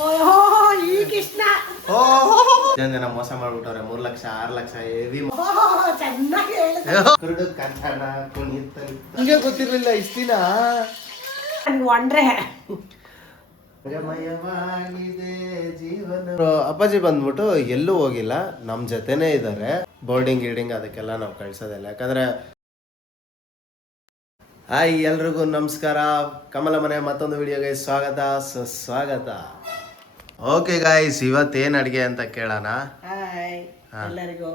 ಈ ಕೃಷ್ಣ ಜನ ಮೋಸ ಮಾಡ್ಬಿಟ್ಟವ್ರೆ 3 ಲಕ್ಷ 6 ಲಕ್ಷ ಹೆವಿ ಚೆನ್ನಾಗಿ ಕುರುಡು ಕಂಠನ ಹಿಂಗೆ ಗೊತ್ತಿರ್ಲಿಲ್ಲ ಇಷ್ಟ ದಿನ ಒಂಡ್ರೆ ಜೀವನ. ಅಪ್ಪಾಜಿ ಬಂದ್ಬಿಟ್ಟು ಎಲ್ಲೂ ಹೋಗಿಲ್ಲ, ನಮ್ ಜೊತೆನೆ ಇದಾರೆ. ಬೋರ್ಡಿಂಗ್ ಗೀಡಿಂಗ್ ಅದಕ್ಕೆಲ್ಲ ನಾವು ಕಳ್ಸೋದಿಲ್ಲ, ಯಾಕಂದ್ರೆ ಹಾಯ್ ಎಲ್ರಿಗೂ ನಮಸ್ಕಾರ. ಕಮಲ ಮನೆ ಮತ್ತೊಂದು ವಿಡಿಯೋಗೆ ಸ್ವಾಗತ ಸುಸ್ವಾಗತ. ಓಕೆ ಗಾಯ್ಸ್, ಇವತ್ತೇನ್ ಅಡ್ಗೆ ಅಂತ ಕೇಳೋಣ. ಹಾಯ್ ಎಲ್ಲರಿಗೂ.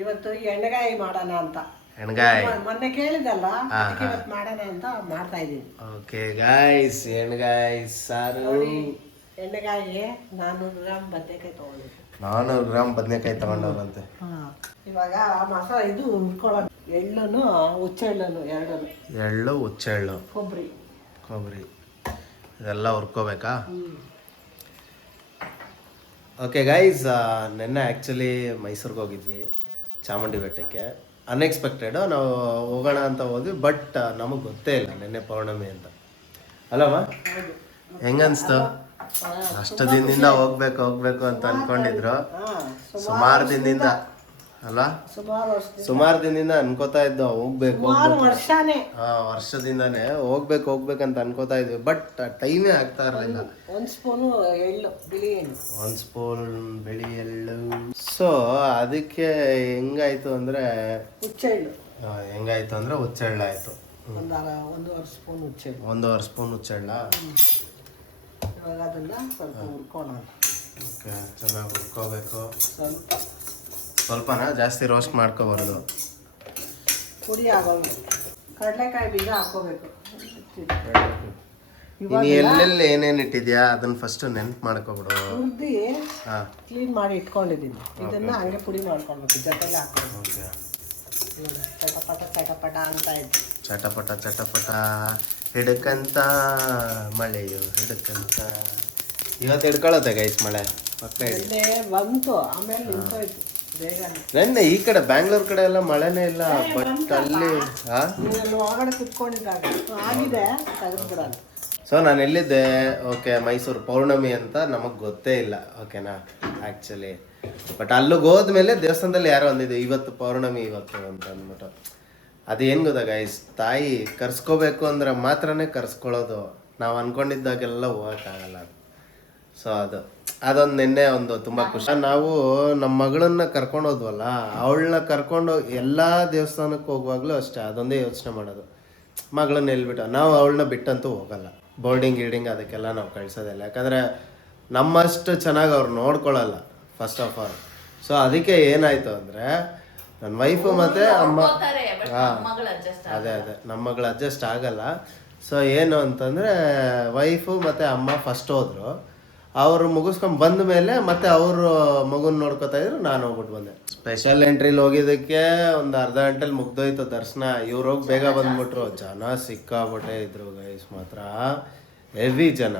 ಇವತ್ತು ಎಣ್ಣೆಗಾಯಿ ಮಾಡೋಣ ಅಂತ. ಎಣ್ಗಾಯ್ ಮೊನ್ನೆ ಕೇಳಿದಲ್ಲ, ಇವತ್ತು ಮಾಡೋಣ ಅಂತ ಮಾಡ್ತಾ ಇದೀನಿ. ಓಕೆ ಗಾಯ್ಸ್, ಎಣ್ಗಾಯ್ ಸಾರು. ಎಣ್ಣೆಗಾಯಿಗೆ 400 ಗ್ರಾಮ್ ಬದನೆಕಾಯಿ ತಗೊಂಡಿದ್ದೆ. 400 ಗ್ರಾಮ್ ಬದನೆಕಾಯಿ ತಗೊಂಡವ್ರಂತೆ. ಇವಾಗ ಮಸಾಲ ಇದು ಹುರ್ಕೊಳ್ಳೋಣ. ಎಳ್ಳುನು ಹುಚ್ಚೆಳ್ಳು ಎಳ್ಳು ಹುಚ್ಚೆಳ್ಳು ಕೊಬ್ಬರಿ ಇದೆಲ್ಲ ಹುರ್ಕೋಬೇಕಾ? ಓಕೆ ಗೈಸ್, ನೆನ್ನೆ ಆ್ಯಕ್ಚುಲಿ ಮೈಸೂರಿಗೆ ಹೋಗಿದ್ವಿ, ಚಾಮುಂಡಿ ಬೆಟ್ಟಕ್ಕೆ. ಅನ್ಎಕ್ಸ್ಪೆಕ್ಟೆಡ್ ನಾವು ಹೋಗೋಣ ಅಂತ ಹೋದ್ವಿ, ಬಟ್ ನಮಗೆ ಗೊತ್ತೇ ಇಲ್ಲ ನೆನ್ನೆ ಪೌರ್ಣಮಿ ಅಂತ. ಅಲ್ಲಮ್ಮ, ಹೆಂಗನ್ಸ್ತು? ಅಷ್ಟು ದಿನದಿಂದ ಹೋಗ್ಬೇಕು ಅಂತ ಅನ್ಕೊಂಡಿದ್ರು. ಸುಮಾರು ದಿನದಿಂದ ಅಲ್ಲ, ಸುಮಾರು ದಿನದಿಂದ ಅನ್ಕೋತಾ ಇದ್ದು ಹೋಗ್ಬೇಕು, ವರ್ಷದಿಂದಾನೇ ಹೋಗ್ಬೇಕಂತ ಅನ್ಕೋತಾ ಇದ್ವಿ. ಬಟ್ ಟೈಮೇ ಆಗ್ತಾ ಇರಲಿಲ್ಲ. 1 ಸ್ಪೂನು ಎಳ್ಳು, ಬಿಳಿ ಎಳ್ಳು, 1 ಸ್ಪೂನ್ ಬಿಳಿ ಎಳ್ಳು. ಸೊ ಅದಕ್ಕೆ ಹೆಂಗಾಯ್ತು ಅಂದ್ರೆ ಹುಚ್ಚೆಳ್ಳು ಆಯ್ತು. 1.5 ಸ್ಪೂನ್ ಹುಚ್ಚೆಳ್ಳು, 1.5 ಸ್ಪೂನ್ ಹುಚ್ಚೆಳ್ಳ. ಇವಾಗ ಅದನ್ನ ಸ್ವಲ್ಪ ಹುರ್ಕೊಳ್ಳೋಣ. ಓಕೆ, ಚೆನ್ನಾಗಿ ಹುರ್ಕೋಬೇಕು. ಸ್ವಲ್ಪನ ಜಾಸ್ತಿ ರೋಸ್ಟ್ ಮಾಡ್ಕೋಬಾರ್ದು. ಪುಡಿ ಆಗೋದು. ಕಡಲೆಕಾಯಿ ಬೀಜ ಹಾಕೋಬೇಕು. ಇನ್ನು ಎಲ್ಲೆಲ್ಲಿ ಏನೇನು ಇಟ್ಟಿದ್ಯಾ ಅದನ್ನ ಫಸ್ಟ್ ನೆನ್ಪು ಮಾಡ್ಕೊಬಿಡು. ಹುರ್ದಿ ಕ್ಲೀನ್ ಮಾಡಿ ಇಟ್ಕೊಂಡಿದ್ದೀನಿ. ಇದನ್ನ ಹಂಗೆ ಪುಡಿ ಮಾಡ್ಕೊಳ್ಬೇಕು, ಜೊತೆಲೆ ಹಾಕೋದು. ಓಕೆ, ಚಟಪಟ ಅಂತ ಇತ್ತು. ಚಟಪಟ ಹಿಡ್ಕಂತ ಮಳೆಯು ಹಿಡ್ಕಂತ. ಇವತ್ತು ಹಿಡ್ಕೊಳತ್ತೆ ಗೈಸ್ ಮಳೆ, ಪಕ್ಕ ಬಂತು, ಆಮೇಲೆ ನಿಂತೋಯ್ತು ಬೇಗನೆ. ನೆನ್ನೆ ಈ ಕಡೆ ಬ್ಯಾಂಗ್ಳೂರ್ ಕಡೆ ಎಲ್ಲ ಮಳೆನೇ ಇಲ್ಲ, ಬಟ್ ಅಲ್ಲಿ ಒಳಗಡೆ ಕುತ್ಕೊಂಡಿದ್ದಾಗ ಆಗಿದೆ, ತೆಗೆದ್ಬಿಡೋಣ. ಸೊ ನಾನು ಎಲ್ಲಿದ್ದೆ? ಓಕೆ, ಮೈಸೂರು ಪೌರ್ಣಮಿ ಅಂತ ನಮಗೆ ಗೊತ್ತೇ ಇಲ್ಲ, ಓಕೆನಾ ಆ್ಯಕ್ಚುಲಿ. ಬಟ್ ಅಲ್ಲಿಗೆ ಹೋದ್ಮೇಲೆ ದೇವಸ್ಥಾನದಲ್ಲಿ ಯಾರೋ ಅಂದಿದ್ದು ಇವತ್ತು ಪೌರ್ಣಮಿ ಇವತ್ತು ಅಂತ ಅಂದ್ಬಿಟ್ಟು. ಅದೇನು ಗೊತ್ತಾ ಗೈಸ್, ತಾಯಿ ಕರ್ಸ್ಕೋಬೇಕು ಅಂದ್ರೆ ಮಾತ್ರನೇ ಕರ್ಸ್ಕೊಳ್ಳೋದು. ನಾವು ಅನ್ಕೊಂಡಿದ್ದಾಗೆಲ್ಲ ಹೋಗೋಕ್ಕಾಗಲ್ಲ. ಸೊ ಅದೊಂದು ನಿನ್ನೆ ಒಂದು ತುಂಬ ಖುಷಿ. ನಾವು ನಮ್ಮ ಮಗಳನ್ನ ಕರ್ಕೊಂಡು ಹೋದ್ವಲ್ಲ, ಅವಳನ್ನ ಕರ್ಕೊಂಡು ಎಲ್ಲ ದೇವಸ್ಥಾನಕ್ಕೆ ಹೋಗುವಾಗಲೂ ಅಷ್ಟೇ ಅದೊಂದೇ ಯೋಚನೆ ಮಾಡೋದು, ಮಗಳನ್ನ ಎಲ್ಬಿಟ್ಟು. ನಾವು ಅವಳನ್ನ ಬಿಟ್ಟಂತೂ ಹೋಗಲ್ಲ. ಬೋರ್ಡಿಂಗ್ ಗೀಡಿಂಗ್ ಅದಕ್ಕೆಲ್ಲ ನಾವು ಕಳ್ಸೋದಿಲ್ಲ, ಯಾಕಂದರೆ ನಮ್ಮಷ್ಟು ಚೆನ್ನಾಗಿ ಅವ್ರು ನೋಡ್ಕೊಳ್ಳಲ್ಲ ಫಸ್ಟ್ ಆಫ್ ಆಲ್. ಸೊ ಅದಕ್ಕೆ ಏನಾಯಿತು ಅಂದರೆ ನನ್ನ ವೈಫು ಮತ್ತು ಅಮ್ಮ, ಅದೇ ನಮ್ಮ ಮಗಳು ಅಡ್ಜಸ್ಟ್ ಆಗಲ್ಲ. ಸೊ ಏನು ಅಂತಂದರೆ ವೈಫು ಮತ್ತು ಅಮ್ಮ ಫಸ್ಟ್ ಹೋದರು. ಅವರು ಮುಗಿಸ್ಕೊಂಡು ಬಂದ ಮೇಲೆ ಮತ್ತೆ ಅವರು ಮಗುನ ನೋಡ್ಕೊತಾ ಇದ್ರು, ನಾನು ಹೋಗ್ಬಿಟ್ಟು ಬಂದೆ. ಸ್ಪೆಷಲ್ ಎಂಟ್ರಿಲಿ ಹೋಗಿದ್ದಕ್ಕೆ ಒಂದು ಅರ್ಧ ಗಂಟೆಲಿ ಮುಗ್ದೋಯ್ತು ದರ್ಶನ. ಇವ್ರು ಹೋಗಿ ಬೇಗ ಬಂದ್ಬಿಟ್ರು. ಜನ ಸಿಕ್ಕಾಬಿಟ್ಟೆ ಇದ್ರು ಗೈಸ್, ಮಾತ್ರ ಹೆವಿ ಜನ.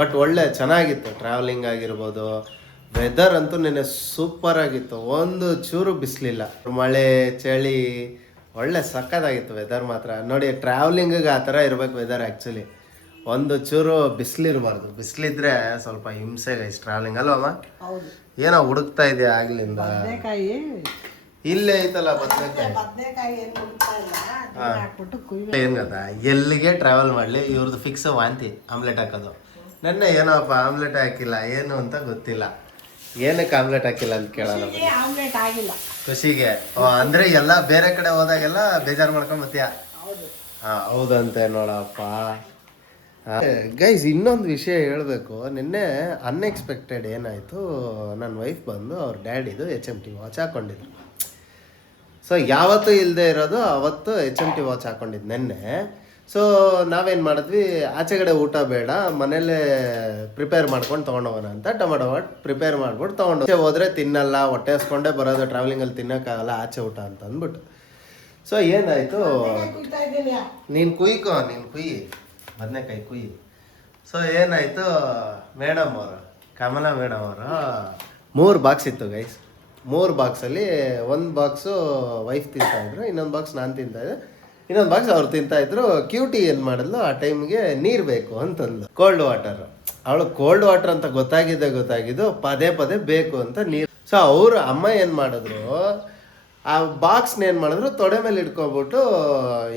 ಬಟ್ ಒಳ್ಳೆ ಚೆನ್ನಾಗಿತ್ತು, ಟ್ರಾವೆಲಿಂಗ್ ಆಗಿರ್ಬೋದು. ವೆದರ್ ಅಂತೂ ನೆನ್ನೆ ಸೂಪರ್ ಆಗಿತ್ತು, ಒಂದು ಚೂರು ಬಿಸಿಲಿಲ್ಲ. ಮಳೆ ಚಳಿ ಒಳ್ಳೆ ಸಕ್ಕತ್ತಾಗಿತ್ತು ವೆದರ್ ಮಾತ್ರ. ನೋಡಿ, ಟ್ರಾವೆಲಿಂಗಿಗೆ ಆ ಥರ ಇರ್ಬೇಕು ವೆದರ್ ಆ್ಯಕ್ಚುಲಿ. ಒಂದು ಚೂರು ಬಿಸಿಲಿರಬಾರ್ದು, ಬಿಸಿಲಿದ್ರೆ ಸ್ವಲ್ಪ ಹಿಂಸೆ ಗೈಸ್ ಟ್ರಾವೆಲಿಂಗ್, ಅಲ್ವಮ್ಮ? ಏನೋ ಹುಡುಕ್ತಾ ಇದೆಯಾ ಆಗ್ಲಿಂದ? ಇಲ್ಲೇ ಐತಲ್ಲ ಬದನೆಕಾಯಿ. ಏನ್ ಗೊತ್ತಾ, ಎಲ್ಲಿಗೆ ಟ್ರಾವೆಲ್ ಮಾಡಲಿ ಇವ್ರದ್ದು ಫಿಕ್ಸ್ ವಾಂತಿ ಆಮ್ಲೆಟ್ ಹಾಕೋದು. ನೆನ್ನೆ ಏನೋಪ್ಪ ಆಮ್ಲೆಟ್ ಹಾಕಿಲ್ಲ, ಏನು ಅಂತ ಗೊತ್ತಿಲ್ಲ. ಏನಕ್ಕೆ ಆಮ್ಲೆಟ್ ಹಾಕಿಲ್ಲ ಅಂತ ಕೇಳೋಣ. ಖುಷಿಗೆ ಅಂದ್ರೆ ಎಲ್ಲ ಬೇರೆ ಕಡೆ ಹೋದಾಗೆಲ್ಲ ಬೇಜಾರು ಮಾಡ್ಕೊಂಡ್ ಬತ್ತೀಯ. ಹೌದಂತೆ ನೋಡಪ್ಪ. ಗೈಸ್, ಇನ್ನೊಂದು ವಿಷಯ ಹೇಳಬೇಕು. ನಿನ್ನೆ ಅನ್ಎಕ್ಸ್ಪೆಕ್ಟೆಡ್ ಏನಾಯಿತು, ನನ್ನ ವೈಫ್ ಬಂದು ಅವ್ರ ಡ್ಯಾಡಿದು HMT ವಾಚ್ ಹಾಕ್ಕೊಂಡಿದ್ರು. ಸೊ ಯಾವತ್ತೂ ಇಲ್ಲದೆ ಇರೋದು ಅವತ್ತು HMT ವಾಚ್ ಹಾಕ್ಕೊಂಡಿದ್ದು ನೆನ್ನೆ. ಸೊ ನಾವೇನು ಮಾಡಿದ್ವಿ, ಆಚೆಗಡೆ ಊಟ ಬೇಡ, ಮನೇಲೇ ಪ್ರಿಪೇರ್ ಮಾಡ್ಕೊಂಡು ತೊಗೊಂಡೋಗೋಣ ಅಂತ ಟೊಮೆಟೊ ಬಾಟ್ ಪ್ರಿಪೇರ್ ಮಾಡ್ಬಿಟ್ಟು ತೊಗೊಂಡು ಹೋದರೆ ತಿನ್ನಲ್ಲ, ಹೊಟ್ಟೆ ಹಸ್ಕೊಂಡೇ ಬರೋದು, ಟ್ರಾವೆಲಿಂಗಲ್ಲಿ ತಿನ್ನೋಕ್ಕಾಗಲ್ಲ ಆಚೆ ಊಟ ಅಂತ ಅಂದ್ಬಿಟ್ಟು. ಸೊ ಏನಾಯಿತು, ನೀನು ಕುಯ್ಯಿ ಬದನೆಕಾಯಿ ಕುಯ್ಯಿ. ಸೊ ಏನಾಯಿತು, ಮೇಡಮ್ ಅವರು, ಕಮಲಾ ಮೇಡಮ್ ಅವರು 3 ಬಾಕ್ಸ್ ಇತ್ತು ಗೈಸ್. 3 ಬಾಕ್ಸಲ್ಲಿ 1 ಬಾಕ್ಸು ವೈಫ್ ತಿಂತಾಯಿದ್ರು, ಇನ್ನೊಂದು ಬಾಕ್ಸ್ ನಾನು ತಿಂತಾಯಿದ್ದೆ, ಇನ್ನೊಂದು ಬಾಕ್ಸ್ ಅವ್ರು ತಿಂತಾಯಿದ್ರು. ಕ್ಯೂಟಿ ಏನು ಮಾಡಿದ್ಲು, ಆ ಟೈಮ್ಗೆ ನೀರು ಬೇಕು ಅಂತಂದ್ಲು, ಕೋಲ್ಡ್ ವಾಟರು. ಅವಳು ಕೋಲ್ಡ್ ವಾಟರ್ ಅಂತ ಗೊತ್ತಾಗಿದ್ದು ಪದೇ ಪದೇ ಬೇಕು ಅಂತ ನೀರು. ಸೊ ಅವರು ಅಮ್ಮ ಏನು ಮಾಡಿದ್ರು, ಆ ಬಾಕ್ಸ್ನ ಏನು ಮಾಡಿದ್ರು ತೊಡೆ ಮೇಲೆ ಇಟ್ಕೊಬಿಟ್ಟು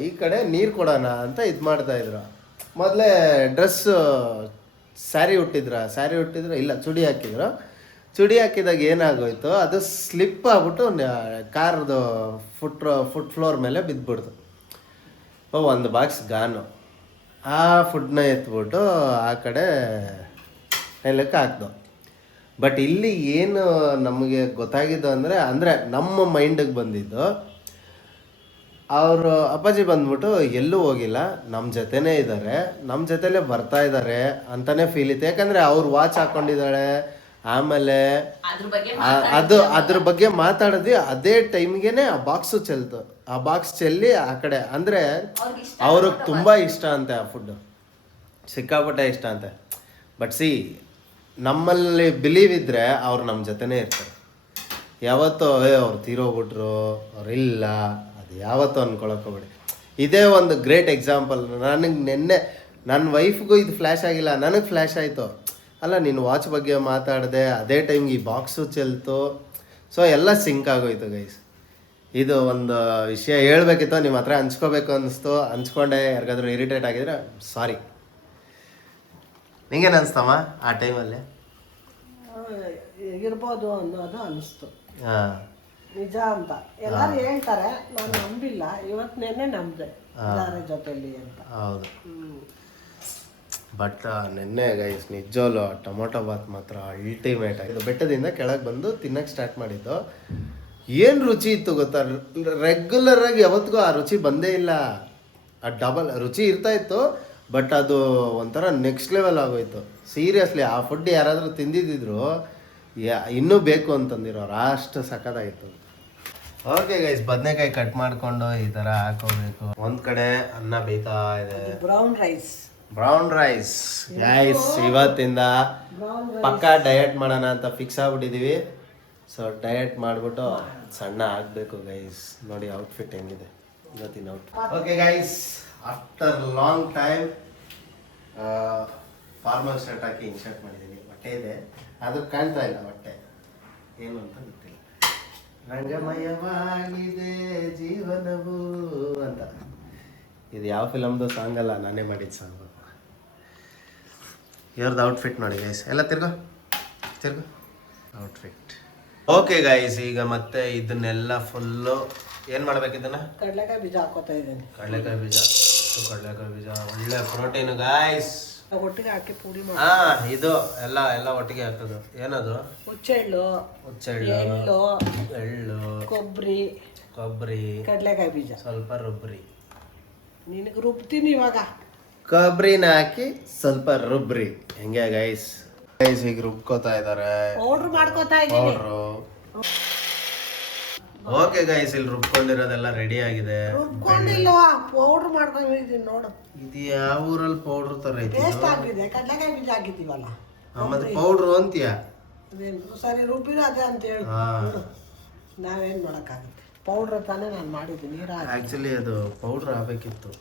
ಈ ಕಡೆ ನೀರು ಕೊಡೋಣ ಅಂತ ಇದು ಮಾಡ್ತಾಯಿದ್ರು. ಮೊದಲೇ ಡ್ರೆಸ್ಸು ಸ್ಯಾರಿ ಹುಟ್ಟಿದ್ರು ಇಲ್ಲ ಚುಡಿ ಹಾಕಿದಾಗ ಏನಾಗೋಯ್ತು, ಅದು ಸ್ಲಿಪ್ ಆಗ್ಬಿಟ್ಟು ಕಾರ್ದು ಫುಟ್ ಫ್ಲೋರ್ ಮೇಲೆ ಬಿದ್ದುಬಿಡ್ತು. ಒಂದು ಬಾಕ್ಸ್ ಗಾನು. ಆ ಫುಡ್ನ ಎತ್ಬಿಟ್ಟು ಆ ಕಡೆ ನೆಲಕ್ಕೆ ಹಾಕ್ದು. ಬಟ್ ಇಲ್ಲಿ ಏನು ನಮಗೆ ಗೊತ್ತಾಗಿದ್ದು ಅಂದರೆ ನಮ್ಮ ಮೈಂಡಿಗೆ ಬಂದಿದ್ದು, ಅವರು ಅಪ್ಪಾಜಿ ಬಂದ್ಬಿಟ್ಟು ಎಲ್ಲೂ ಹೋಗಿಲ್ಲ, ನಮ್ಮ ಜೊತೆನೇ ಇದ್ದಾರೆ, ನಮ್ಮ ಜೊತೆಲೇ ಬರ್ತಾ ಇದ್ದಾರೆ ಅಂತಲೇ ಫೀಲ್ ಇತ್ತು. ಯಾಕಂದರೆ ಅವ್ರು ವಾಚ್ ಹಾಕ್ಕೊಂಡಿದ್ದಾಳೆ. ಆಮೇಲೆ ಅದ್ರ ಬಗ್ಗೆ ಮಾತಾಡಿದ್ವಿ. ಅದೇ ಟೈಮ್ಗೆ ಆ ಬಾಕ್ಸು ಚೆಲ್ತು. ಆ ಬಾಕ್ಸ್ ಚೆಲ್ಲಿ ಆ ಕಡೆ ಅಂದರೆ ಅವ್ರಿಗೆ ತುಂಬ ಇಷ್ಟ ಅಂತೆ ಆ ಫುಡ್ಡು, ಸಿಕ್ಕಾಪಟ್ಟೆ ಇಷ್ಟ ಅಂತೆ. ಬಟ್ ನಮ್ಮಲ್ಲಿ ಬಿಲೀವ್ ಇದ್ದರೆ ಅವ್ರು ನಮ್ಮ ಜೊತೆನೇ ಇರ್ತಾರೆ. ಯಾವತ್ತೋ ಅವ್ರು ತೀರೋಗ್ಬಿಟ್ರು ಅವ್ರಿಲ್ಲ ಅದು ಯಾವತ್ತೂ ಅನ್ಕೊಳಕ್ಕೋಗ್ಬೇಡಿ. ಇದೇ ಒಂದು ಗ್ರೇಟ್ ಎಕ್ಸಾಂಪಲ್. ನನಗೆ ನಿನ್ನೆ ನನ್ನ ವೈಫ್ಗೂ ಇದು ಫ್ಲ್ಯಾಶ್ ಆಗಿಲ್ಲ, ನನಗೆ ಫ್ಲ್ಯಾಶ್ ಆಯಿತು. ಅಲ್ಲ ನೀನು ವಾಚ್ ಬಗ್ಗೆ ಮಾತಾಡಿದೆ, ಅದೇ ಟೈಮ್ಗೆ ಈ ಬಾಕ್ಸು ಚೆಲ್ತು. ಸೊ ಎಲ್ಲ ಸಿಂಕ್ ಆಗೋಯ್ತು ಗೈಸ್. ಇದು ಒಂದು ವಿಷಯ ಹೇಳ್ಬೇಕಿತ್ತು, ನಿಮ್ಮ ಹತ್ರ ಹಂಚ್ಕೋಬೇಕು ಅನ್ನಿಸ್ತು, ಹಂಚ್ಕೊಂಡೆ. ಯಾರಿಗಾದ್ರೂ ಇರಿಟೇಟ್ ಆಗಿದ್ರೆ ಸಾರಿ. ನಿಂಗೇನು ಅನಿಸ್ತಮ್ಮ ಆ ಟೈಮಲ್ಲಿ? ಇರ್ಬೋದು ಅನ್ನೋದು ಅನಿಸ್ತು. ಹಾಂ, ನಿಜ ಅಂತ ಎಲ್ಲರೂ ಹೇಳ್ತಾರೆ, ನಾನು ನಂಬಿಲ್ಲ. ಇವತ್ತಿನೇನೆ ನಂಬಿದೆ ಎಲ್ಲರ ಜೊತೆಲಿ ಅಂತ. ಹೌದು. ಬಟ್ ನಿನ್ನೆ ಗೈಸ್ ನಿಜವಲ್ಲೂ ಟೊಮೊಟೊ ಬಾತ್ ಮಾತ್ರ ಅಲ್ಟಿಮೇಟ್ ಆಗಿದೆ. ಬೆಟ್ಟದಿಂದ ಕೆಳಗೆ ಬಂದು ತಿನ್ನಕ್ಕೆ ಸ್ಟಾರ್ಟ್ ಮಾಡಿದ್ದು. ಏನು ರುಚಿ ಇತ್ತು ಗೊತ್ತಾ? ರೆಗ್ಯುಲರ್ ಆಗಿ ಯಾವತ್ತಿಗೂ ಆ ರುಚಿ ಬಂದೇ ಇಲ್ಲ. ಆ ಡಬಲ್ ರುಚಿ ಇರ್ತಾ ಇತ್ತು, ಬಟ್ ಅದು ಒಂಥರ ನೆಕ್ಸ್ಟ್ ಲೆವೆಲ್ ಆಗೋಯ್ತು. ಸೀರಿಯಸ್ಲಿ ಆ ಫುಡ್ ಯಾರಾದರೂ ತಿಂದಿದ್ದಿದ್ರು ಇನ್ನೂ ಬೇಕು ಅಂತಂದಿರೋರು, ಅಷ್ಟು ಸಖತ್ತಾಗಿತ್ತು. ಓಕೆ ಗೈಸ್, ಬದನೆಕಾಯಿ ಕಟ್ ಮಾಡಿಕೊಂಡು ಈ ಥರ ಹಾಕೋಬೇಕು. ಒಂದು ಕಡೆ ಅನ್ನ ಬೇಯ್ತಾ ಇದೆ, ಬ್ರೌನ್ ರೈಸ್ ಗೈಸ್. ಇವತ್ತಿಂದ ಪಕ್ಕಾ ಡಯಟ್ ಮಾಡೋಣ ಅಂತ ಫಿಕ್ಸ್ ಆಗ್ಬಿಟ್ಟಿದ್ದೀವಿ. ಸೊ ಡಯಟ್ ಮಾಡಿಬಿಟ್ಟು ಸಣ್ಣ ಆಗಬೇಕು ಗೈಸ್. ನೋಡಿ ಔಟ್ಫಿಟ್ ಹೆಂಗಿದೆ ಇವತ್ತಿನ outfit. Okay guys, after long time formal shirt ಹಾಕಿ ಇನ್ಶರ್ಟ್ ಮಾಡಿದ್ದೀನಿ. ಬಟ್ಟೆ ಇದೆ, ಅದು ಕಾಣ್ತಾ ಇಲ್ಲ ಬಟ್ಟೆ ಏನು ಅಂತ ಗೊತ್ತಿಲ್ಲ. ರಂಗಮಯವಾಗಿದೆ ಜೀವನವು ಅಂತ. ಇದು ಯಾವ ಫಿಲಮ್ದು ಸಾಂಗ್ ಅಲ್ಲ, ನಾನೇ ಮಾಡಿದ ಸಾಂಗು. ಇವ್ರದ್ದು ಔಟ್ಫಿಟ್ ನೋಡಿ ಗೈಸ್. ಎಲ್ಲ ತಿರ್ಗೋ ಔಟ್ಫಿಟ್. ಓಕೆ ಗೈಸ್, ಈಗ ಮತ್ತೆ ಇದನ್ನೆಲ್ಲ ಫುಲ್ಲು ಏನು ಮಾಡ್ಬೇಕು? ಇದನ್ನ ಕಡಲೆಕಾಯಿ ಬೀಜ ಹಾಕೋತಾ ಇದ್ದೀನಿ. ಕಡಲೆಕಾಯಿ ಬೀಜ ಒಳ್ಳೆ ಪ್ರೋಟೀನ್ ಗೈಸ್. ಒಟ್ಟಿಗೆ ಹಾಕಿ ಪುಡಿ ಮಾಡಿ. ಇದು ಎಲ್ಲ ಒಟ್ಟಿಗೆ ಹಾಕೋದು. ಏನದು? ಹುಚ್ಚೆಳ್ಳು, ಎಳ್ಳು, ಕೊಬ್ಬರಿ, ಕಡಲೆಕಾಯಿ ಬೀಜ ಸ್ವಲ್ಪ ರುಬ್ರಿ. ನಿನಗೆ ರುಬ್ತೀನಿ ಇವಾಗ. ಕೊಬ್ಬರಿನ ಹಾಕಿ ಸ್ವಲ್ಪ ರುಬ್ರಿ. ಹೆಂಗೆ ಗೈಸ್? ಈಗ ರುಬ್ಕೋತಾ ಇದ್ದಾರೆ, ಪೌಡ್ರ್ ಮಾಡ್ಕೋತಾ ಇದ್ದೀನಿ. ಓಕೆ ಗೈಸ್, ಇಲ್ಲಿ ರುಬ್ಕೊಂಡಿರೋದೆಲ್ಲ ರೆಡಿ ಆಗಿದೆ. ರುಬ್ಕೊಂಡಿಲ್ವಾ? ಪೌಡ್ರ್ ಮಾಡ್ಕೊಂಡಿದ್ದೀನಿ ನೋಡು. ಇದು ಯಾವ ಊರಲ್ಲಿ ಪೌಡ್ರ್ ತರ ಐತಿ? ಟೇಸ್ಟ್ ಆಗಿದೆ. ಕಡಲೆಕಾಯಿ ಬೀಜ ಹಾಕಿದ್ದೀವಲ್ಲ, ಮತ್ತೆ ಪೌಡ್ರು ಅಂತೀಯ? ಸರಿ ರುಬ್ಬಿರೋ ಅದೇ ಅಂತ ಹೇಳಿ ನಾವೇನು ಮಾಡೋಕ್ಕಾಗುತ್ತೆ. ಪೌಡ್ರ್ ತಾನೇ ನಾನು ಮಾಡಿದ್ದು. ನೀರು ಆ್ಯಕ್ಚುಲಿ ಅದು ಪೌಡ್ರ್ ಆಗಬೇಕಿತ್ತು.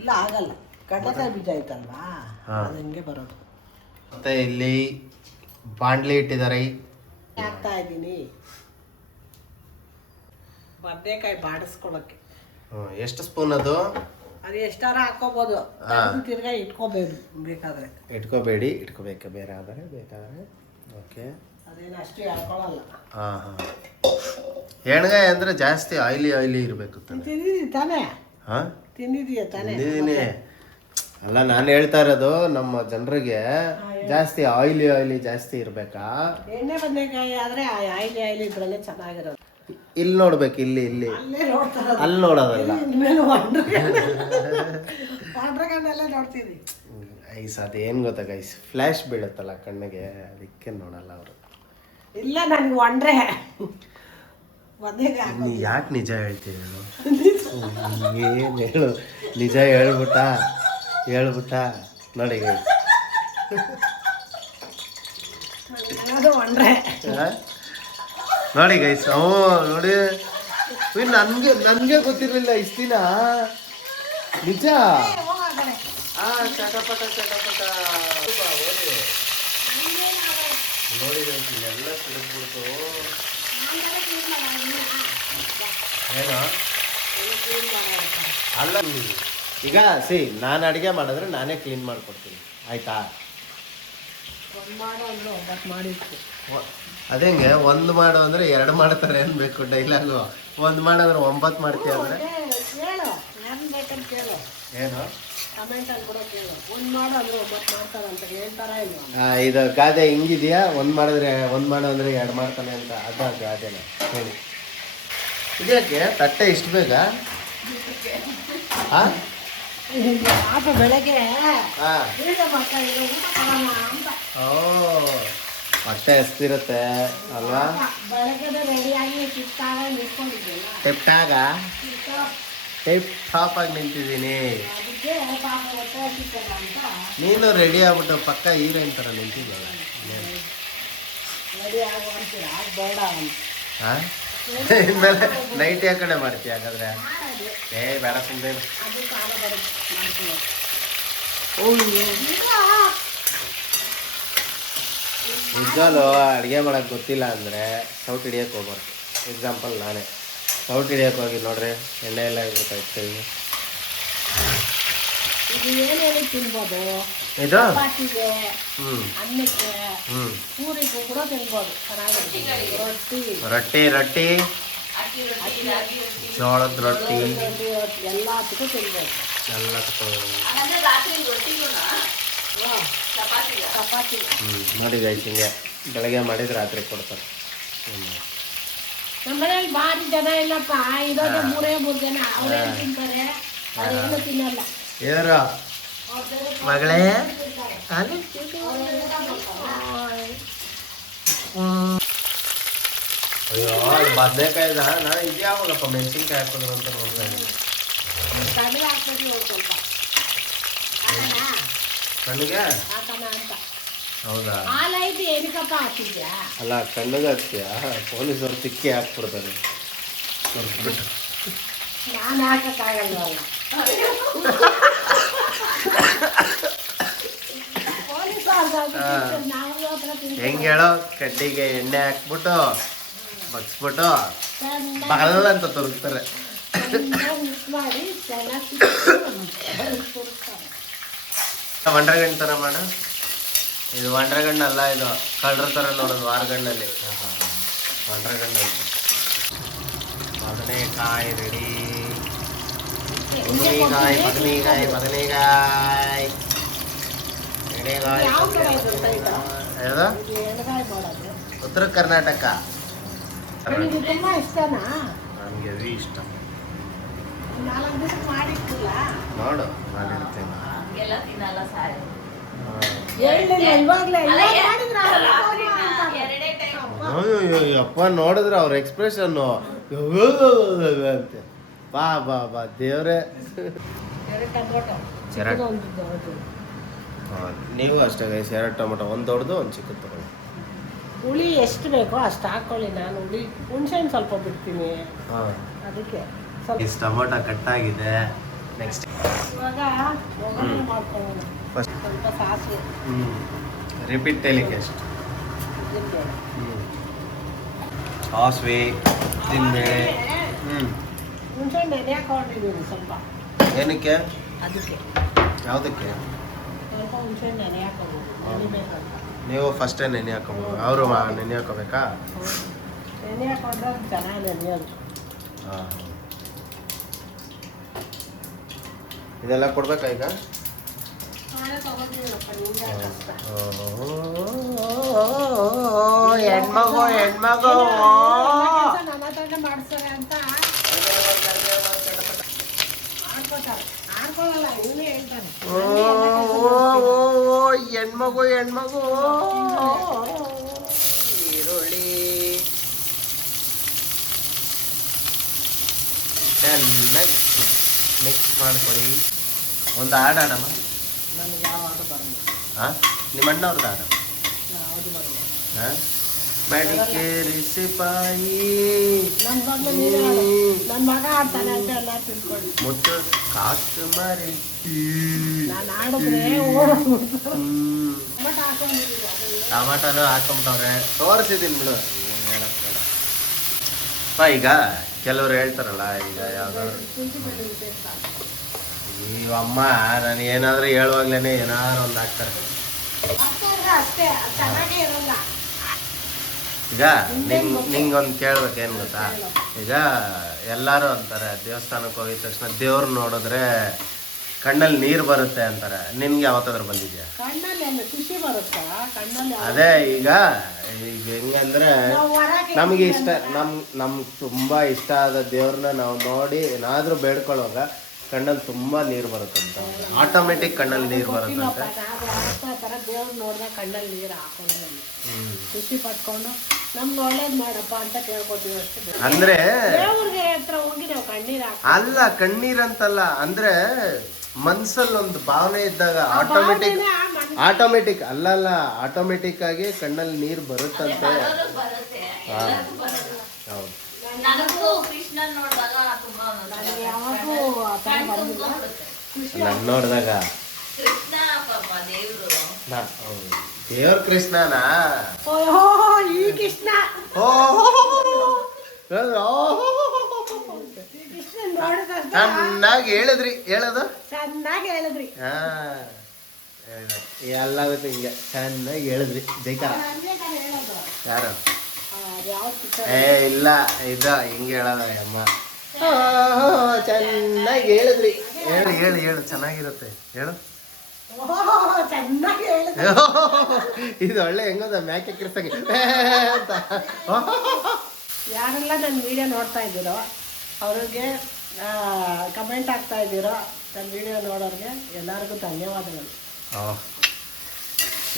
ಇಲ್ಲ, ಆಗಲ್ಲ. ಕಡಲೆಕಾಯಿ ಬೀಜ ಐತಲ್ವಾ, ಅದು ಹಿಂಗೆ ಬರೋದು. ಮತ್ತೆ ಇಲ್ಲಿ ಬಾಂಡ್ಲಿ ಇಟ್ಟಿದ್ದಾರೆ, ಹಾಕ್ತಾ ಇದ್ದೀನಿ ಬದನೆಕಾಯಿ ಬಾಡಿಸ್ಕೊಳಕ್ಕೆ. ಎಷ್ಟು ಸ್ಪೂನ್ ಅದು? ಅದು ಎಷ್ಟಾರ ಹಾಕೋಬೋದು, ತಿರ್ಗಾ ಇಟ್ಕೋಬೇಕು ಬೇಕಾದ್ರೆ. ಇಟ್ಕೋಬೇಕು ಬೇರೆ ಆದರೆ ಬೇಕಾದರೆ. ಓಕೆ, ಅದೇನು ಅಷ್ಟು ಹಾಕೊಳ್ಳಲ್ಲ. ಹಾಂ. ಎಣ್ಗಾಯಿ ಅಂದರೆ ಜಾಸ್ತಿ ಆಯಿಲಿ ಇರಬೇಕು ತಿಂದಿದ್ದೀನಿ ತಾನೇ? ಹಾಂ, ತಿಂದಿದೀಯ ತಾನೇ? ತಿಂದಿದ್ದೀನಿ. ಅಲ್ಲ, ನಾನು ಹೇಳ್ತಾ ಇರೋದು ನಮ್ಮ ಜನರಿಗೆ ಜಾಸ್ತಿ ಆಯಿಲಿ ಜಾಸ್ತಿ ಇರಬೇಕಾ? ಎಣ್ಣೆ ಬದನೆಕಾಯಿ ಆದರೆ ಆಯಿಲಿ ಇದ್ರಲ್ಲೇ ಚೆನ್ನಾಗಿರೋದು. ಇಲ್ಲಿ ನೋಡ್ಬೇಕು, ಇಲ್ಲಿ ಅಲ್ಲಿ ನೋಡೋದಲ್ಲ. ನೋಡ್ತೀವಿ ಐಸ್. ಅದೇನು ಗೊತ್ತಾ ಗೈಸ್, ಫ್ಲ್ಯಾಶ್ ಬೀಳುತ್ತಲ್ಲ ಕಣ್ಣಿಗೆ, ಅದಕ್ಕೆ ನೋಡಲ್ಲ ಅವರು. ಇಲ್ಲ, ನನಗೆ ಒಂಡ್ರೆ ನೀ ಯಾಕೆ ನಿಜ ಹೇಳ್ತೀವಿ? ಏನು ಹೇಳು, ನಿಜ ಹೇಳ್ಬಿಟ್ಟ ನೋಡಿ ಗೈಸ್. ನೋಡಿ ಗೈಸ್, ನೋಡಿ ನನಗೆ ಗೊತ್ತಿರಲಿಲ್ಲ ಇಷ್ಟು ದಿನ. ನಿಜ ಚಟಪಟ ಚಟಪಟ ನೋಡಿ ಎಲ್ಲ ಸಿಡಿದ್ಬಿಡ್ತು. ಏನೋ ಅಲ್ಲ, ಈಗ ನಾನು ಅಡುಗೆ ಮಾಡಿದ್ರೆ ನಾನೇ ಕ್ಲೀನ್ ಮಾಡ್ಕೊಡ್ತೀನಿ, ಆಯ್ತಾ? ಅದೇಂಗೆ ಒಂದು ಮಾಡು ಅಂದ್ರೆ 2 ಮಾಡ್ತಾರೆ ಅನ್ಬೇಕು ಡೈಲಾಗು. ಒಂದು ಮಾಡಿದ್ರೆ 9 ಮಾಡ್ತೀಯ ಅಂದ್ರೆ ಏನು? ಇದು ಗಾದೆ ಹಿಂಗಿದೆಯಾ? ಒಂದು ಮಾಡು ಅಂದ್ರೆ 2 ಮಾಡ್ತಾನೆ ಅಂತ, ಅದ ಗಾದೆನ ಹೇಳಿ. ಇದ್ಯಾಕೆ ತಟ್ಟೆ ಇಷ್ಟು ಬೇಗ? ಬೆಳಗ್ಗೆ ಹೊಟ್ಟೆ ಹಸ್ತಿರುತ್ತೆ ಅಲ್ವಾ? ಟಿಪ್ ಟಾಪ್ ಆಗಿ ನಿಂತಿದ್ದೀನಿ. ನೀನು ರೆಡಿ ಆಗ್ಬಿಟ್ಟು ಪಕ್ಕ ಹೀರೋಯಿನ್ ಥರ ನಿಂತಿದ್ದಲ್ಲ. ಇನ್ಮೇಲೆ ನೈಟ್ ಯಾಕಡೆ ಮಾಡ್ತೀಯ ಹಾಗಾದ್ರೆ? ಬೇಡ ಸುಮ್ಮನೆ. ನಿಜವಲ್ಲೂ ಅಡುಗೆ ಮಾಡೋಕ್ಕೆ ಗೊತ್ತಿಲ್ಲ ಅಂದರೆ ಸೌಟ್ ಹಿಡಿಯೋಕೆ ಹೋಗ್ಬಾರ್ದು. ಎಕ್ಸಾಂಪಲ್ ನಾನೇ ಸೌಟ್ ಹಿಡಿಯೋಕೆ ಹೋಗಿ ನೋಡ್ರಿ, ಎಣ್ಣೆ ಎಲ್ಲ ಇರುತ್ತೆ ಇರ್ತೀವಿ. ತಿನ್ಬೋದು ಇದು ಅನ್ನಕ್ಕೆ ಪೂರಿಗೂ ಕೂಡ ತಿನ್ಬೋದು. ರೊಟ್ಟಿ ಜೋಳದ ರೊಟ್ಟಿ ಎಲ್ಲದಕ್ಕೂ ತಿನ್ಬೋದು. ಚಪಾತಿ ನೋಡಿ ಗೈಸ್, ಹಿಂಗೆ ಬೆಳಗ್ಗೆ ಮಾಡಿದ್ರೆ ರಾತ್ರಿ ಕೊಡ್ತಾರೆ. ನಮ್ಮ ಮನೇಲಿ ಭಾರಿ ಜನ ಇಲ್ಲಪ್ಪ, ಇರೋದೇ 3 ಜನ. ಅವ್ರೇ ತಿಂತಾರೆ, ಅವ್ರೇನು ತಿನ್ನಲ್ಲ. ಯಾರು ಮಗಳೇ? ಅಯ್ಯೋ ಬದನೆಕಾಯ್ದ ನಾನು ಇದ್ಯಾವಾಗಪ್ಪ ಮೆಣಸಿನ್ಕಾಯಿ ಹಾಕೋದ್ರು ಅಂತ ನೋಡ್ತಾ ಇದ್ದೀನಿ. ಕಣ್ಣಿಗೆ ಹೌದಾ? ಅಲ್ಲ ಕಣ್ಣಿಗೆ ಹಾಕ್ತೀಯಾ? ಪೊಲೀಸರು ತಿಕ್ಕಿ ಹಾಕ್ಬಿಡ್ತಾರೆ. ನಾನು ಹಾಕಕ್ಕಾಗಲ್ವಲ್ಲ. ಹೆಂಗೆ ಹೇಳೋ? ಕಡ್ಡಿಗೆ ಎಣ್ಣೆ ಹಾಕ್ಬಿಟ್ಟು ಬಗ್ಸ್ಬಿಟ್ಟು ಬಗಲ್ ಅಂತ ತೊರಗ್ತಾರೆ. ವಂಡ್ರಗಣ್ಣು ಥರ ಮಾಡು. ಇದು ವಂಡ್ರಗಣ್ಣು ಅಲ್ಲ, ಇದು ಕಳ್ರ ಥರ ನೋಡೋದು ವಾರಗಣ್ಣಲ್ಲಿ. ವಂಡ್ರಗಣ್ಣು ಅಂತ. ಬದನೆಕಾಯಿ ರೆಡಿ. ಬದನೆಕಾಯಿ ಯಾವುದು? ಉತ್ತರ ಕರ್ನಾಟಕ. ನನಗೆ ಅವಿ ಇಷ್ಟ. ನೋಡು ಮಾಡಿರ್ತೇನೆ. ಅಪ್ಪ ನೋಡಿದ್ರೆ ಅವ್ರ ಎಕ್ಸ್ಪ್ರೆಷನ್ನು ಅಂತೆ. ಬಾ ಬಾ ಬಾ ದೇವ್ರೆ. ನೀವು ಅಷ್ಟೇ ಗೈಸ್, 2 ಟೊಮೊಟೊ, 1 ದೊಡ್ಡದು 1 ಚಿಕ್ಕದು ತಗೊಳ್ಳಿ. ಹುಳಿ ಎಷ್ಟು ಬೇಕೋ ಅಷ್ಟು ಹಾಕೊಳ್ಳಿ. ನಾನು ಹುಣಸೆಹಣ್ಣು ಸ್ವಲ್ಪ ಬಿಡ್ತೀನಿ, ಅದಕ್ಕೆ ಇಷ್ಟು ಟೊಮೊಟೊ ಕಟ್ಟಾಗಿದೆ. ನೆಕ್ಸ್ಟ್ ಇವಾಗ ಒಗ್ಗರಣೆ ಮಾಡ್ಕೊಳ್ಳೋಣ. ಸ್ವಲ್ಪ ಸಾಸಿವೆ. ರಿಪೀಟ್ ಟೈಲಿಕ್ಕೆ ಎಷ್ಟು? ಸಾಸಿವೆ, ಉದ್ದಿನಬೇಳೆ. ಹುಣಸೆಹಣ್ಣು ನೆನೆ ಹಾಕೊಂಡಿದ್ದೀನಿ ಸ್ವಲ್ಪ. ಏನಕ್ಕೆ? ಅದಕ್ಕೆ. ಯಾವುದಕ್ಕೆ? ಸ್ವಲ್ಪ ಹುಣಸೆಹಣ್ಣು ನೆನೆ ಹಾಕೋಬೋದು, ನೆನೆಬೇಕಂತ. ನೀವು ಫಸ್ಟೇ ನೆನೆ ಹಾಕೋಬೋದು? ಅವರು ನೆನೆ ಹಾಕೋಬೇಕಾ? ನೆನೆ ಹಾಕೊಂಡ್ರೆ ಚೆನ್ನಾಗಿ ನೆನೆಯೋದು. ಹಾಂ, ಇದೆಲ್ಲ ಕೊಡ್ಬೇಕಾ ಈಗ? ಹೆಣ್ಮಗು ನನ್ನ ತಂಡ ಮಾಡ್ತಾರೆ ಅಂತ ಆಡ್ಕೊಳ್ಳಲ್ಲ, ಇವನೇ ಹೇಳ್ತಾನೆ. ಹೆಣ್ಮಗು ಈರುಳ್ಳಿ ಚೆನ್ನಾಗಿ ಮಿಕ್ಸ್ ಮಾಡ್ಕೊಳ್ಳಿ. ಒಂದು ಹಾಡು ಆಡಮ್ಮ. ನನಗೆ ಯಾವ ಹಾಡು ಬರಲ್ಲ. ಹಾಂ, ನಿಮ್ಮ ಅಣ್ಣವ್ರದ್ದು ಹಾಡು. ಯಾವುದು ಬರಲ್ಲ. ಹಾಂ, ಮಡಿಕೇರಿ ಸಿಪಾಯಿ ನನ್ನ ಮಗ ಆಡ್ತಾನೆ ಅಂತ ಎಲ್ಲ ತಿಳ್ಕೊಂಡು ಮುತ್ತು ಕಾಸು ಮರಿ ನಾನು ಆಡಿದ್ರೆ ಟಮಾಟನೂ ಹಾಕೊಂಬಿಟ್ಟವ್ರೆ ತೋರಿಸಿದ್ದೀನಿ ಬಿಡು ಏನು ಹೇಳಕ್ ಬೇಡ ಈಗ ಕೆಲವ್ರು ಹೇಳ್ತಾರಲ್ಲ ಈಗ ಯಾವ್ದಾದ್ರು ಈ ಅಮ್ಮ ನಾನು ಏನಾದರೂ ಹೇಳುವಾಗ್ಲೇ ಏನಾದ್ರು ಒಂದು ಹಾಕ್ತಾರೆ ಅಷ್ಟೇ ಚೆನ್ನಾಗೇ ಇರಲ್ಲ. ಈಗ ನಿಂಗೊಂದು ಕೇಳ್ಬೇಕೇನು ಗೊತ್ತಾ, ಈಗ ಎಲ್ಲರೂ ಅಂತಾರೆ ದೇವಸ್ಥಾನಕ್ಕೆ ಹೋಗಿದ ತಕ್ಷಣ ದೇವ್ರು ನೋಡಿದ್ರೆ ಕಣ್ಣಲ್ಲಿ ನೀರು ಬರುತ್ತೆ ಅಂತಾರೆ. ನಿನ್ಗೆ ಯಾವತ್ತಾದ್ರೂ ಬಂದಿದ್ಯಾ? ಖುಷಿ ಬರುತ್ತೆ ಕಣ್ಣಲ್ಲಿ. ಅದೇ ಈಗ ಹೆಂಗಂದ್ರೆ ನಮಗೆ ಇಷ್ಟ ನಮ್ಗೆ ತುಂಬಾ ಇಷ್ಟ ಆದ ದೇವ್ರನ್ನ ನಾವು ನೋಡಿ ಏನಾದ್ರೂ ಬೇಡ್ಕೊಳ್ಳೋವಾಗ ಕಣ್ಣಲ್ಲಿ ತುಂಬಾ ನೀರು ಬರುತ್ತಂತ, ಆಟೋಮೆಟಿಕ್ ಕಣ್ಣಲ್ಲಿ ನೀರು ಬರುತ್ತಂತೆ. ದೇವ್ರು ನೋಡಿದ್ರೆ ಕಣ್ಣಲ್ಲಿ ನೀರು ಹಾಕೊಂಡು ಖುಷಿ ಪಟ್ಕೊಂಡು ನಮ್ಗೆ ಒಳ್ಳೇದ್ ಮಾಡಪ್ಪ ಅಂತ ಕೇಳ್ಕೊತೀವಿ ಅಷ್ಟೇ. ಅಂದ್ರೆ ದೇವ್ರಿಗೆ ಹತ್ರ ಹೋಗಿ ನಾವು ಕಣ್ಣೀರ್ ಅಲ್ಲ ಕಣ್ಣೀರಂತಲ್ಲ, ಅಂದ್ರೆ ಮನ್ಸಲ್ಲಿ ಒಂದು ಭಾವನೆ ಇದ್ದಾಗ ಆಟೋಮೆಟಿಕ್ ಅಲ್ಲಲ್ಲ ಆಟೋಮೆಟಿಕ್ ಆಗಿ ಕಣ್ಣಲ್ಲಿ ನೀರು ಬರುತ್ತಂತೆ. ಹೌದು. ನನ್ನ ನೋಡಿದಾಗ ದೇವ್ರ ಕೃಷ್ಣನಾ? ಈ ಕೃಷ್ಣ ಚೆನ್ನಾಗಿ ಹೇಳಿದ್ರಿ, ಹೇಳೋದು ಚೆನ್ನಾಗಿ ಹೇಳಿದ್ರಿ. ಎಲ್ಲದಕ್ಕೂ ಹಿಂಗೆ ಚೆನ್ನಾಗಿ ಹೇಳಿದ್ರಿ. ಜೈಕಾರ ಯಾರು? ಇಲ್ಲ ಇದು ಹಿಂಗೆ ಹೇಳೋದ ಅಮ್ಮ. ಚೆನ್ನಾಗಿ ಹೇಳಿದ್ರಿ. ಹೇಳು ಚೆನ್ನಾಗಿರುತ್ತೆ ಹೇಳು. ಇದು ಒಳ್ಳೆ ಹೆಂಗದ ಮ್ಯಾಕೆ ಕಿರ್ಸಂಗೆ ಅಂತ. ಯಾರೆಲ್ಲ ನನ್ನ ವಿಡಿಯೋ ನೋಡ್ತಾ ಇದ್ದೀರೋ ಅವ್ರಿಗೆ ಕಮೆಂಟ್ ಆಗ್ತಾ ಇದ್ದೀರೋ, ನನ್ನ ವಿಡಿಯೋ ನೋಡೋರಿಗೆ ಎಲ್ಲರಿಗೂ ಧನ್ಯವಾದಗಳು.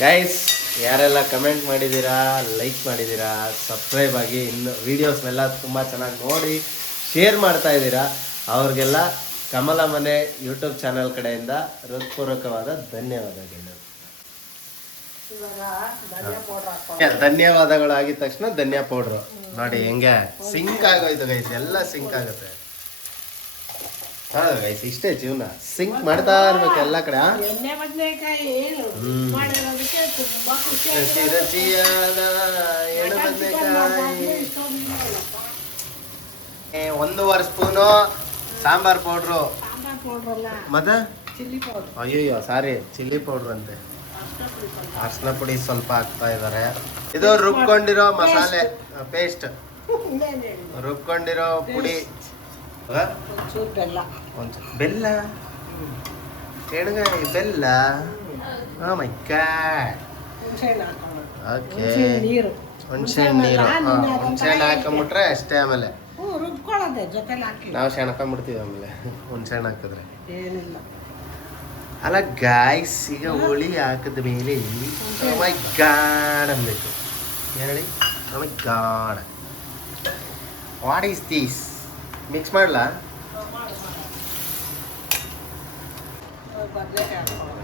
ಗೈಸ್ ಯಾರೆಲ್ಲ ಕಮೆಂಟ್ ಮಾಡಿದ್ದೀರಾ, ಲೈಕ್ ಮಾಡಿದ್ದೀರಾ, ಸಬ್ಸ್ಕ್ರೈಬ್ ಆಗಿ, ಇನ್ನು ವೀಡಿಯೋಸ್ನೆಲ್ಲ ತುಂಬ ಚೆನ್ನಾಗಿ ನೋಡಿ ಶೇರ್ ಮಾಡ್ತಾ ಇದ್ದೀರಾ, ಅವ್ರಿಗೆಲ್ಲ ಕಮಲ ಮನೆ ಯೂಟ್ಯೂಬ್ ಚಾನಲ್ ಕಡೆಯಿಂದ ಹೃತ್ಪೂರ್ವಕವಾದ ಧನ್ಯವಾದಗಳು. ಧನ್ಯವಾದಗಳು ಆಗಿದ ತಕ್ಷಣ ಧನ್ಯ ಪೌಡ್ರು ನೋಡಿ ಹೆಂಗೆ ಸಿಂಕ್ ಆಗೋಯ್ತು ಗೈಸ್, ಎಲ್ಲ ಸಿಂಕ್ ಆಗುತ್ತೆ. ಹೌದು ಗೈಸ್, ಇಷ್ಟೇ ಜೀವನ, ಸಿಂಕ್ ಮಾಡ್ತಾ ಇರ್ಬೇಕು ಎಲ್ಲ ಕಡೆ. ರುಚಿ ರುಚಿಯಾದ ಎಣ್ಣೆ ಬದನೆಕಾಯಿ 1.5 ಸ್ಪೂನು ಸಾಂಬಾರ್ ಪೌಡ್ರು, ಮತ್ತೆ ಅಯ್ಯಯ್ಯೋ ಸಾರಿ ಚಿಲ್ಲಿ ಪೌಡ್ರ್ ಅಂತೆ, ಅರ್ಶಿನ ಪುಡಿ ಸ್ವಲ್ಪ ಹಾಕ್ತಾ ಇದ್ದಾರೆ. ಇದು ರುಬ್ಕೊಂಡಿರೋ ಮಸಾಲೆ ಪೇಸ್ಟ್, ರುಬ್ಕೊಂಡಿರೋ ಪುಡಿ, ಬೆಲ್ಲ ಎಣ್ಗಾಯಿ ಬೆಲ್ಲ. ಮೈ ಗಾಡ್. ಓಕೆ, ಹುಣಸೆಹಣ್ಣು ನೀರು, ಹುಣಸೆಹಣ್ಣು ಹಾಕೊಂಬಿಟ್ರೆ ಅಷ್ಟೇ. ಆಮೇಲೆ ನಾವು ಸೆಣ್ಕೊಂಡ್ಬಿಡ್ತೀವಿ ಆಮೇಲೆ ಹುಣಸೆಹಣ್ಣು ಹಾಕಿದ್ರೆ. ಅಲ್ಲ ಗಾಯ್ಸ್, ಈಗ ಹುಳಿ ಹಾಕಿದ ಮೇಲೆ ಮೈ ಗಾಡ್ ಅನ್ಬೇಕು. ಏನು ಹೇಳಿ? My God. What is this? Mix ಮಾಡಲಾ?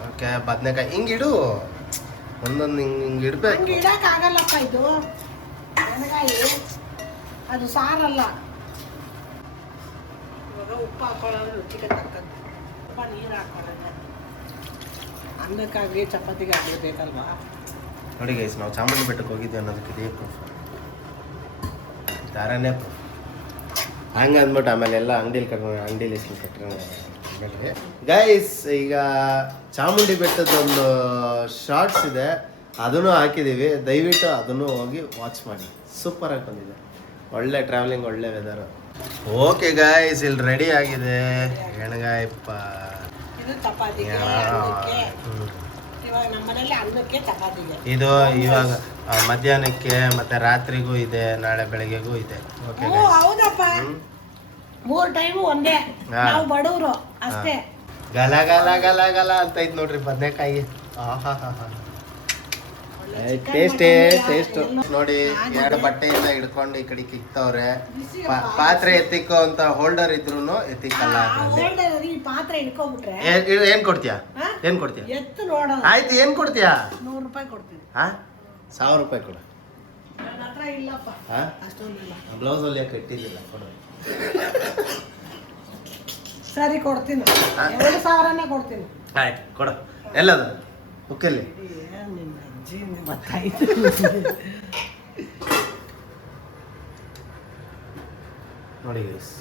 ಓಕೆ, ಬದನೆಕಾಯಿ ಹಿಂಗಿಡು, ಒಂದೊಂದು ಹಿಂಗೆ ಇಡ್ಬೇಕು. ಇಡಕ್ಕಾಗಲ್ಲಪ್ಪ, ಇದು ಬದನೆಕಾಯಿ ಅದು ಸಾರಲ್ಲ. ಇವಾಗ ಉಪ್ಪು ಹಾಕೊಳ್ಳೋದು ರುಚಿಗೆ ತಕ್ಕಂತೆ, ಸ್ವಲ್ಪ ನೀರು ಹಾಕೊಳ್ಳೋದು, ಅನ್ನಕ್ಕಾಗಲಿ ಚಪಾತಿಗೆ ಆಗಲಿ ಬೇಕಲ್ವಾ. ನೋಡಿ ಗೈಸ್, ನಾವು ಚಾಮುಂಡಿ ಬೆಟ್ಟಕ್ಕೆ ಹೋಗಿದ್ದೆ ಅನ್ನೋದಕ್ಕೆ ಇದೇ ಪ್ರೂಫ್, ದಾರನೇ ಪ್ರೂಫ್. ಹಂಗೆ ಅಂದ್ಬಿಟ್ಟು ಆಮೇಲೆ ಎಲ್ಲ ಅಂಗಡಿಲಿ ಎಷ್ಟು ಕಟ್ಟಿರೋ ಗೈಸ್. ಈಗ ಚಾಮುಂಡಿ ಬೆಟ್ಟದೊಂದು ಶಾರ್ಟ್ಸ್ ಇದೆ, ಅದನ್ನು ಹಾಕಿದ್ದೀವಿ, ದಯವಿಟ್ಟು ಅದನ್ನು ಹೋಗಿ ವಾಚ್ ಮಾಡಿ. ಸೂಪರ್ ಆಗಿ ಬಂದಿದೆ, ಒಳ್ಳೆ ಟ್ರಾವೆಲಿಂಗ್, ಒಳ್ಳೆ ವೆದರ್. ಓಕೆ ಗೈಸ್, ಇಲ್ಲಿ ರೆಡಿ ಆಗಿದೆ ಎಣ್ಗಾಯಪ್ಪ. ಇದು ಇವಾಗ ಮಧ್ಯಾಹ್ನಕ್ಕೆ ಮತ್ತೆ ರಾತ್ರಿಗೂ ಇದೆ, ನಾಳೆ ಬೆಳಗ್ಗೆಗೂ ಇದೆ. ಓಕೆ ಮೂರು ಟೈಮು ಒಂದೇ, ನಾವು ಬಡವರು ಅಷ್ಟೇ. ಗಲ ಗಲ ಗಲ ಗಲ ಅಂತ ಇದ್ ನೋಡ್ರಿ ಬದನೆಕಾಯಿ. ಟೇಸ್ಟ್ ನೋಡಿ. 2 ಬಟ್ಟೆಯಿಂದ ಹಿಡ್ಕೊಂಡು ಈ ಕಡೆ ಕಿಕ್ತವ್ರೆ. ಪಾತ್ರೆ ಎತ್ತಿಕ್ಕೋ ಅಂತ ಹೋಲ್ಡರ್ ಇದ್ರು ಎತ್ತಿಕ್ಕಲ್ಲ. ಏನ್ ಕೊಡ್ತೀಯಾ? ಆಯ್ತು, ಏನ್ ಕೊಡ್ತೀಯಾ? 100 ರೂಪಾಯಿ ಕೊಡ್ತೀನಿ. 1000 ರೂಪಾಯಿ ಕೊಡು. ಇಲ್ಲಪ್ಪ ಹಾ ಅಷ್ಟೊಂದಿಲ್ಲ. ಬ್ಲೌಸ್ ಹೊಲಿಯಕ್ಕೆ ಇಟ್ಟಿದ್ದಿಲ್ಲ ಕೊಡು. ಸರಿ ಕೊಡ್ತೀನಿ, 2,000ನೇ ಕೊಡ್ತೀನಿ. ಆಯ್ತು ಕೊಡು. ಎಲ್ಲದು ಬುಕ್ಕಲ್ಲಿ ನಿಮ್ಮ ಅಜ್ಜಿ ಗೊತ್ತಾಯ್ತು. ನೋಡಿ ಗೈಸ್.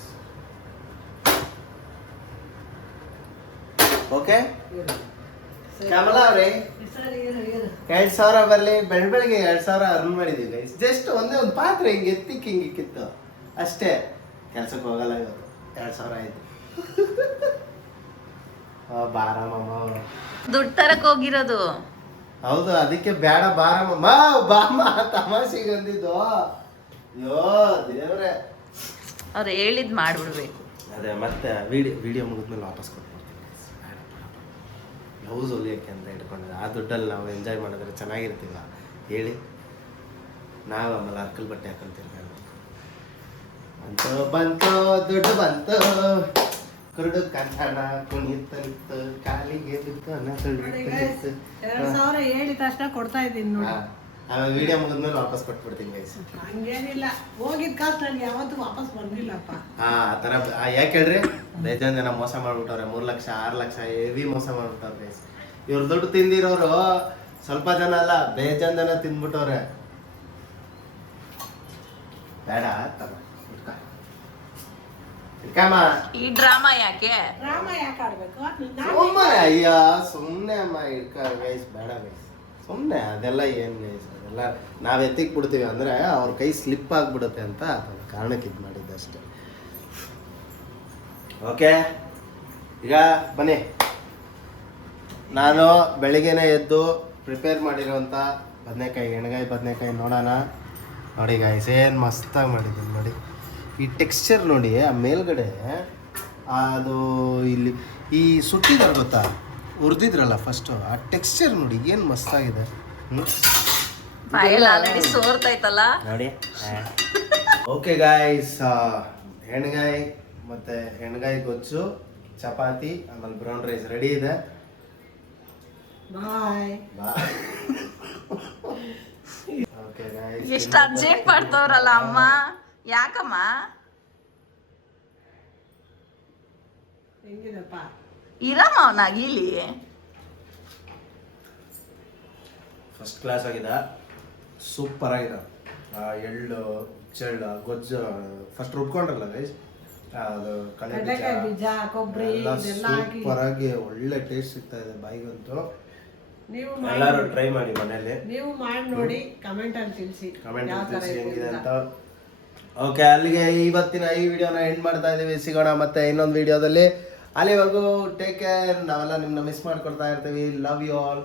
ಓಕೆ ಕಮಲಾ ಅವರೇ, ಸರಿ ಇರು. 2,000 ಬರಲಿ. ಬೆಳಗ್ಗೆ 2,000 ಅರ್ನ್ ಮಾಡಿದೀವಿ ಗೈಸ್. ಜಸ್ಟ್ ಒಂದೇ ಒಂದು ಪಾತ್ರೆ ಹಿಂಗೆ ಎತ್ತಿಕ್ಕೆ ಹಿಂಗೆ ಇಕ್ಕಿತ್ತು ಅಷ್ಟೇ. ಕೆಲ್ಸಕ್ಕೆ ಹೋಗಲ್ಲ ಇವತ್ತು. 2,000 ಆಯ್ತು. ಬಾರಮ್ಮ ದುಡ್ಡು ತರಕ್ ಹೋಗಿರೋದು. ಹೌದು, ಅದಕ್ಕೆ ಬೇಡ ಬಾರಮ್ಮ ಬಾಮ ತಮಾಷೆಗೆ ಅಂದಿದ್ದು. ಅಯ್ಯೋ ದೇವ್ರೆ, ಅವ್ರು ಹೇಳಿದ್ ಮಾಡ್ಬಿಡ್ಬೇಕು. ಅದೇ ಮತ್ತೆ ವಿಡಿಯೋ ಮುಗಿದ್ಮೇಲೆ ವಾಪಸ್ ಕೊಟ್ಬಿಡ್ತೀನಿ. ಬ್ಲೌಸ್ ಹೊಲಿಯೋಕ್ಕೆ ಅಂತ ಇಟ್ಕೊಂಡಿದ್ದೆ. ಆ ದುಡ್ಡಲ್ಲಿ ನಾವು ಎಂಜಾಯ್ ಮಾಡಿದ್ರೆ ಚೆನ್ನಾಗಿರ್ತೀವ ಹೇಳಿ. ನಾವು ಆಮೇಲೆ ಅರ್ಕಲ್ ಬಟ್ಟೆ ಹಾಕೊಂತೀವಿ. ಬಂತು ದುಡ್ಡು ಬಂತು, ಕುರುಡು ಕನ್ನಡ ಕುಣಿತಂತು, ಕಾಲಿಗೆ ಬಿತ್ತು 2,000 ಹೇಳಿದ ತಕ್ಷಣ ಕೊಡ್ತಾ ಇದ್ದೀನಿ ನೋಡಿ. ಆಮೇಲೆ ವಿಡಿಯೋ ಮುಗಿದ್ಮೇಲೆ ವಾಪಸ್ ಕೊಟ್ಬಿಡ್ತೀನಿ ಗೈಸ್. ಹಂಗೇನಿಲ್ಲ, ಹೋಗಿದ್ ಕಾಸು ನನಗೆ ಯಾವತ್ತೂ ವಾಪಸ್ ಬಂದಿಲ್ಲಪ್ಪ. ಆ ಥರ ಯಾಕೆ ಹೇಳ್ರಿ, ಬೇಜಾನ್ ಜನ ಮೋಸ ಮಾಡ್ಬಿಟ್ಟವ್ರೆ. 3 ಲಕ್ಷ 6 ಲಕ್ಷ ಹೆವಿ ಮೋಸ ಮಾಡ್ಬಿಟ್ಟವ್ರೆ ಗೈಸ್. ಇವ್ರು ದುಡ್ಡು ತಿಂದಿರೋರು ಸ್ವಲ್ಪ ಜನ ಅಲ್ಲ, ಬೇಜಾನ್ ಜನ ತಿಂದ್ಬಿಟ್ಟವ್ರೆ. ಬೇಡ ತಮ್ಮ ಈ ಡ್ರಾಮಾ ಯಾಕೆ? ರಾಮ ಯಾಕೆ ಆಡ್ಬೇಕು? ಸುಮ್ಮನೆ ಅಯ್ಯ ಸುಮ್ಮನೆ ಅಮ್ಮ ಇಡ್ಕ ಗೈಸ್. ಬೇಡ ಗೈಸ್, ಸುಮ್ಮನೆ ಅದೆಲ್ಲ ಏನು ಗೈಸ್, ಅದೆಲ್ಲ ನಾವು ಎತ್ತಿಕ್ ಬಿಡ್ತೀವಿ ಅಂದರೆ ಅವ್ರ ಕೈ ಸ್ಲಿಪ್ ಆಗಿಬಿಡುತ್ತೆ ಅಂತ ಅದೊಂದು ಕಾರಣಕ್ಕೆ ಇದು ಮಾಡಿದ್ದೆ ಅಷ್ಟೇ. ಓಕೆ, ಈಗ ಬನ್ನಿ. ನಾನು ಬೆಳಿಗ್ಗೆನೇ ಎದ್ದು ಪ್ರಿಪೇರ್ ಮಾಡಿರೋಂಥ ಎಣ್ಗಾಯಿ ಬದನೆಕಾಯಿ ನೋಡೋಣ. ನೋಡಿ ಗಾಯ್ಸ್, ಏನು ಮಸ್ತಾಗಿ ಮಾಡಿದ್ದೀನಿ ನೋಡಿ. ಈ ಟೆಕ್ಸ್ಚರ್ ನೋಡಿ, ಆ ಮೇಲ್ಗಡೆ ಅದು ಇಲ್ಲಿ ಈ ಸುಟ್ಟಿದ್ದಾರೆ ಗೊತ್ತಾ, ಹುರಿದಿದ್ರಲ್ಲ ಫಸ್ಟು, ಆ ಟೆಕ್ಸ್ಚರ್ ನೋಡಿ ಏನು ಮಸ್ತಾಗಿದೆ. ಬಾಯಲ್ಲಿ ಆಲ್ರೆಡಿ ಸೋರ್ತೈತಲ್ಲ ನೋಡಿ. ಓಕೆ ಗಾಯ್ಸ್, ಎಣ್ಗಾಯಿ ಮತ್ತು ಎಣ್ಗಾಯಿ ಗೊಜ್ಜು, ಚಪಾತಿ, ಆಮೇಲೆ ಬ್ರೌನ್ ರೈಸ್ ರೆಡಿ ಇದೆ. ಬಾಯ್. ಓಕೆ ಗಾಯ್ಸ್, ಎಷ್ಟು ಅರ್ಜೆಂಟ್ ಮಾಡ್ತವ್ರಲ್ಲ ಅಮ್ಮ. ಯಾಕಮ್ಮ? ಹೆಂಗಿದಪ್ಪ? ಇರಮ್ಮ ಅವನಾಗಿ ಇಲ್ಲಿ. ಫಸ್ಟ್ ಕ್ಲಾಸ್ ಆಗಿದೆ, ಸೂಪರ್ ಆಗಿದೆ. ಎಳ್ಳು ಚೆಳ್ಳು ಗೊಜ್ಜು ಫಸ್ಟ್ ರುಬ್ಕೊಂಡ್ರಲ್ಲ ಗೈಸ್, ಅದು ಕಡಲೆಕಾಯಿ ಬೀಜ, ಕೊಬ್ಬರಿ ಇದೆಲ್ಲ ಹಾಕಿ ಸೂಪರ್ ಆಗಿ ಒಳ್ಳೆ ಟೇಸ್ಟ್ ಸಿಗ್ತಾ ಇದೆ ಬಾಯಿಗಂತೂ. ನೀವು ಎಲ್ಲರೂ ಟ್ರೈ ಮಾಡಿ ಮನೇಲಿ. ನೀವು ಮಾಡಿ ನೋಡಿ, ಕಮೆಂಟ್ ಅಲ್ಲಿ ತಿಳಿಸಿ ಹೆಂಗಿದೆ ಅಂತ. ಓಕೆ, ಅಲ್ಲಿಗೆ ಇವತ್ತಿನ ಈ ವಿಡಿಯೋನ ಎಂಡ್ ಮಾಡ್ತಾ ಇದೀವಿ. ಸಿಗೋಣ ಮತ್ತೆ ಇನ್ನೊಂದು ವಿಡಿಯೋದಲ್ಲಿ. ಅಲ್ಲಿವರೆಗೂ ಟೇಕ್ ಕೇರ್. ನಾವೆಲ್ಲ ನಿಮ್ಮನ್ನ ಮಿಸ್ ಮಾಡ್ಕೊಳ್ತಾ ಇರ್ತೀವಿ. Love you all.